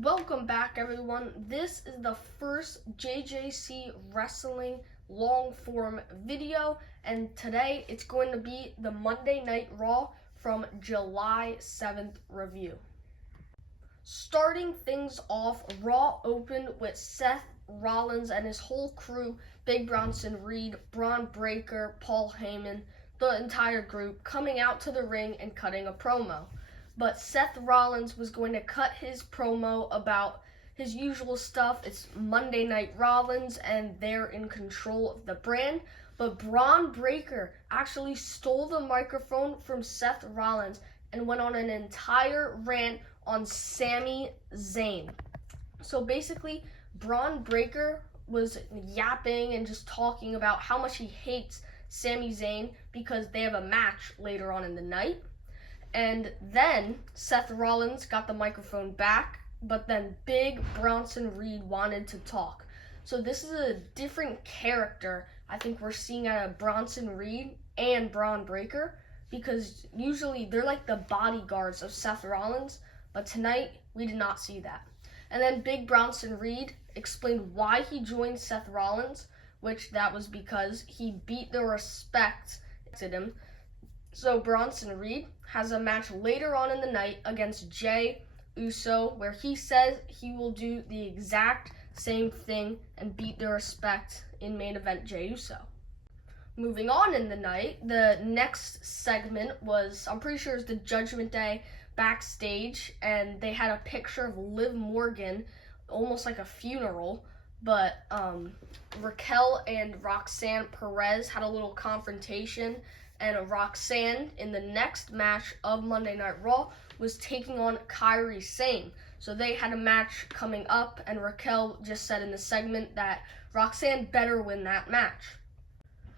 Welcome back, everyone. This is the first JJC Wrestling long form video, and today it's going to be the Monday Night Raw from July 7th review. Starting things off, Raw opened with Seth Rollins and his whole crew, Big Bronson Reed, Braun Breaker, Paul Heyman, the entire group, coming out to the ring and cutting a promo. But Seth Rollins was going to cut his promo about his usual stuff. It's Monday Night Rollins, and they're in control of the brand. But Braun Breaker actually stole the microphone from Seth Rollins and went on an entire rant on Sami Zayn. So basically, Braun Breaker was yapping and just talking about how much he hates Sami Zayn because they have a match later on in the night. And then Seth Rollins got the microphone back, but then Big Bronson Reed wanted to talk. So this is a different character I think we're seeing out of Bronson Reed and Braun Breaker, because usually they're like the bodyguards of Seth Rollins, but tonight we did not see that. And then Big Bronson Reed explained why he joined Seth Rollins, which that was because he beat the respect to him. So Bronson Reed has a match later on in the night against Jey Uso, where he says he will do the exact same thing and beat the respect in main event Jey Uso. Moving on in the night, the next segment was, I'm pretty sure it was the Judgment Day backstage, and they had a picture of Liv Morgan, almost like a funeral, but Raquel and Roxanne Perez had a little confrontation, and Roxanne, in the next match of Monday Night Raw, was taking on Kairi Sane. So they had a match coming up, and Raquel just said in the segment that Roxanne better win that match.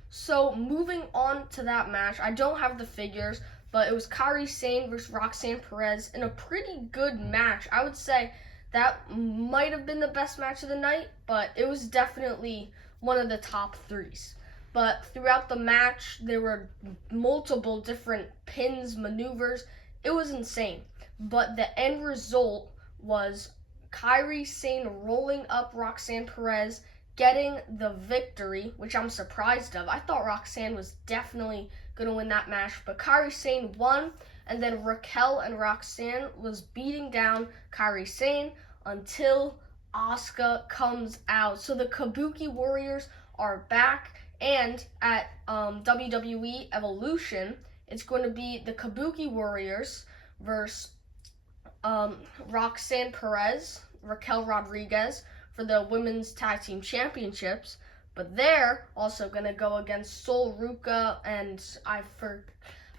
So moving on to that match, I don't have the figures, but it was Kairi Sane versus Roxanne Perez in a pretty good match. I would say that might have been the best match of the night, but it was definitely one of the top threes. But throughout the match, there were multiple different pins, maneuvers. It was insane. But the end result was Kairi Sane rolling up Roxanne Perez, getting the victory, which I'm surprised of. I thought Roxanne was definitely going to win that match, but Kairi Sane won, and then Raquel and Roxanne was beating down Kairi Sane until Asuka comes out. So the Kabuki Warriors are back. And at WWE Evolution, it's going to be the Kabuki Warriors versus Roxanne Perez, Raquel Rodriguez for the Women's Tag Team Championships. But they're also going to go against Sol Ruca and I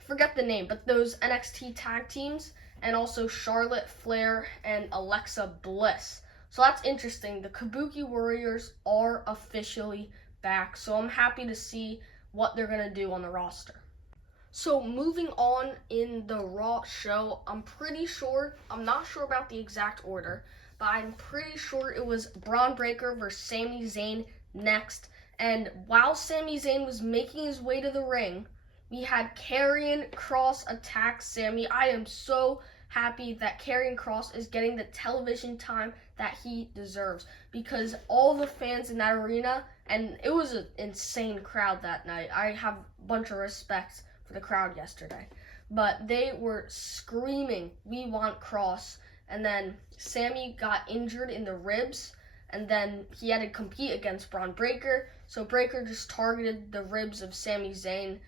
forget the name, but those NXT tag teams, and also Charlotte Flair and Alexa Bliss. So that's interesting. The Kabuki Warriors are officially back, so I'm happy to see what they're going to do on the roster. So moving on in the Raw show, I'm not sure about the exact order, but I'm pretty sure it was Braun Breaker versus Sami Zayn next. And while Sami Zayn was making his way to the ring, we had Karrion Kross attack Sami. I am so happy that Karrion Kross is getting the television time that he deserves, because all the fans in that arena, and it was an insane crowd that night. I have a bunch of respect for the crowd yesterday, but they were screaming, "We want Kross." And then Sami got injured in the ribs, and then he had to compete against Braun Breaker, so Breaker just targeted the ribs of Sami Zayn.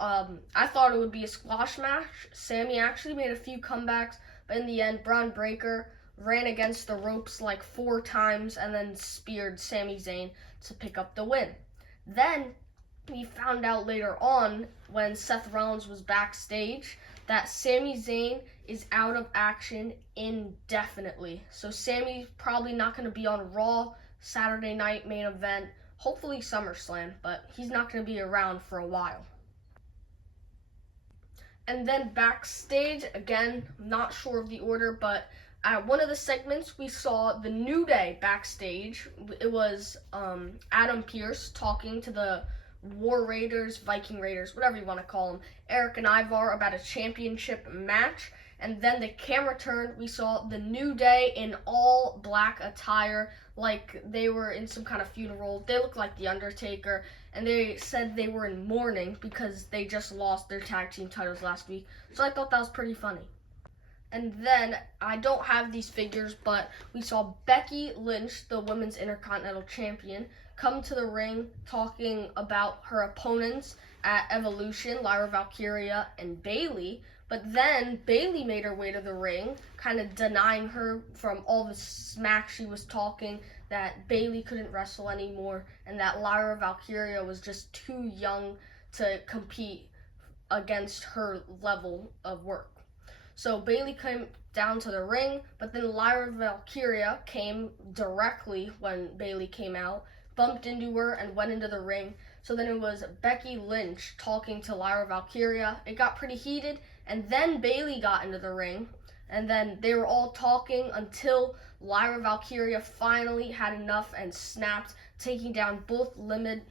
I thought it would be a squash match. Sami actually made a few comebacks, but in the end, Braun Breaker ran against the ropes like 4 times and then speared Sami Zayn to pick up the win. Then we found out later on, when Seth Rollins was backstage, that Sami Zayn is out of action indefinitely. So Sami's probably not going to be on Raw Saturday night main event, hopefully SummerSlam, but he's not going to be around for a while. And then backstage, again, not sure of the order, but at one of the segments, we saw the New Day backstage. It was Adam Pearce talking to the War Raiders, Viking Raiders, whatever you want to call them, Eric and Ivar, about a championship match. and then the camera turned. We saw the New Day in all black attire, like they were in some kind of funeral. They looked like the Undertaker, and they said they were in mourning because they just lost their tag team titles last week. So I thought that was pretty funny. And then, I don't have these figures, but we saw Becky Lynch, the Women's Intercontinental Champion, come to the ring talking about her opponents at Evolution, Lyra Valkyria and Bayley. But then Bayley made her way to the ring, kind of denying her from all the smack she was talking, that Bayley couldn't wrestle anymore and that Lyra Valkyria was just too young to compete against her level of work. So Bayley came down to the ring, but then Lyra Valkyria came directly when Bayley came out, bumped into her, and went into the ring. So then it was Becky Lynch talking to Lyra Valkyria. It got pretty heated, and then Bayley got into the ring, and then they were all talking until Lyra Valkyria finally had enough and snapped, taking down both women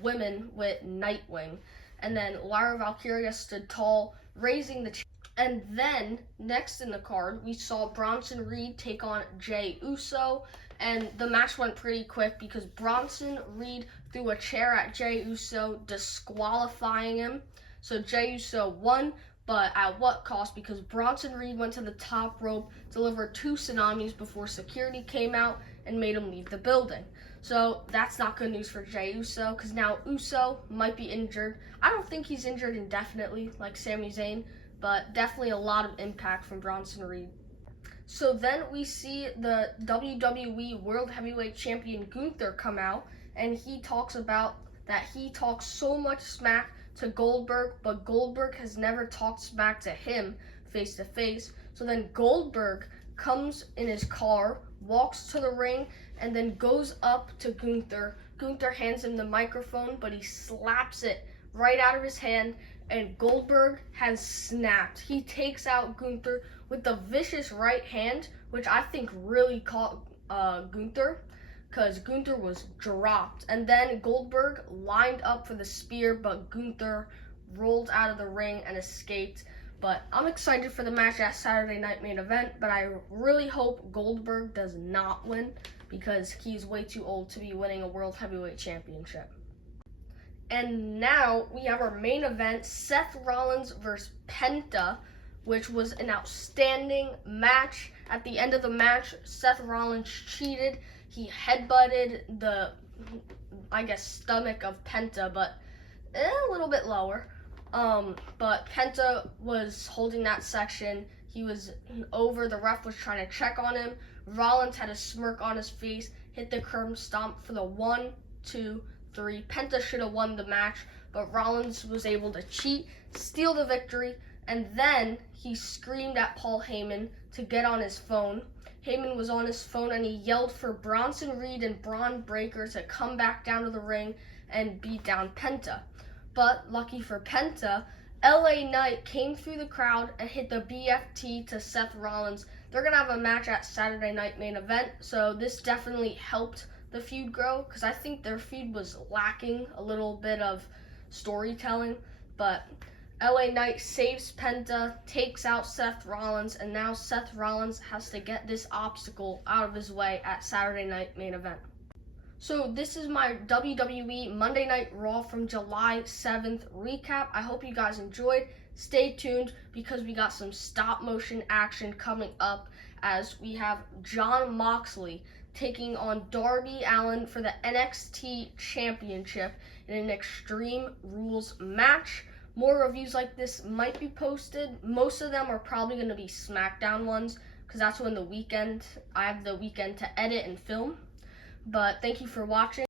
with Nightwing. And then Lyra Valkyria stood tall, raising the And then, next in the card, we saw Bronson Reed take on Jey Uso, and the match went pretty quick because Bronson Reed threw a chair at Jey Uso, disqualifying him. So Jey Uso won, but at what cost? Because Bronson Reed went to the top rope, delivered 2 tsunamis before security came out and made him leave the building. So that's not good news for Jey Uso, because now Uso might be injured. I don't think he's injured indefinitely like Sami Zayn, but definitely a lot of impact from Bronson Reed. So then we see the WWE World Heavyweight Champion Gunther come out, and he talks about that he talks so much smack to Goldberg, but Goldberg has never talked smack to him face to face. So then Goldberg comes in his car, walks to the ring, and then goes up to Gunther. Gunther hands him the microphone, but he slaps it right out of his hand, and Goldberg has snapped. He takes out Gunther with the vicious right hand, which I think really caught Gunther, because Gunther was dropped. And then Goldberg lined up for the spear, but Gunther rolled out of the ring and escaped. But I'm excited for the match at Saturday Night Main Event, but I really hope Goldberg does not win, because he's way too old to be winning a World Heavyweight Championship. And now we have our main event, Seth Rollins versus Penta, which was an outstanding match. At the end of the match, Seth Rollins cheated. He headbutted the, stomach of Penta, but a little bit lower. But Penta was holding that section. He was over. The ref was trying to check on him. Rollins had a smirk on his face, hit the curb stomp for the 1, 2, 3. Penta should have won the match, but Rollins was able to cheat, steal the victory, and then he screamed at Paul Heyman to get on his phone. Heyman was on his phone, and he yelled for Bronson Reed and Braun Breaker to come back down to the ring and beat down Penta. But lucky for Penta, LA Knight came through the crowd and hit the BFT to Seth Rollins. They're going to have a match at Saturday Night Main Event, so this definitely helped the feud grow, because I think their feud was lacking a little bit of storytelling. But LA Knight saves Penta, takes out Seth Rollins, and now Seth Rollins has to get this obstacle out of his way at Saturday Night Main Event. So this is my WWE Monday Night Raw from July 7th recap. I hope you guys enjoyed. Stay tuned, because we got some stop motion action coming up, as we have Jon Moxley taking on Darby Allin for the NXT Championship in an Extreme Rules match. More reviews like this might be posted. Most of them are probably going to be SmackDown ones, because that's when I have the weekend to edit and film. But thank you for watching.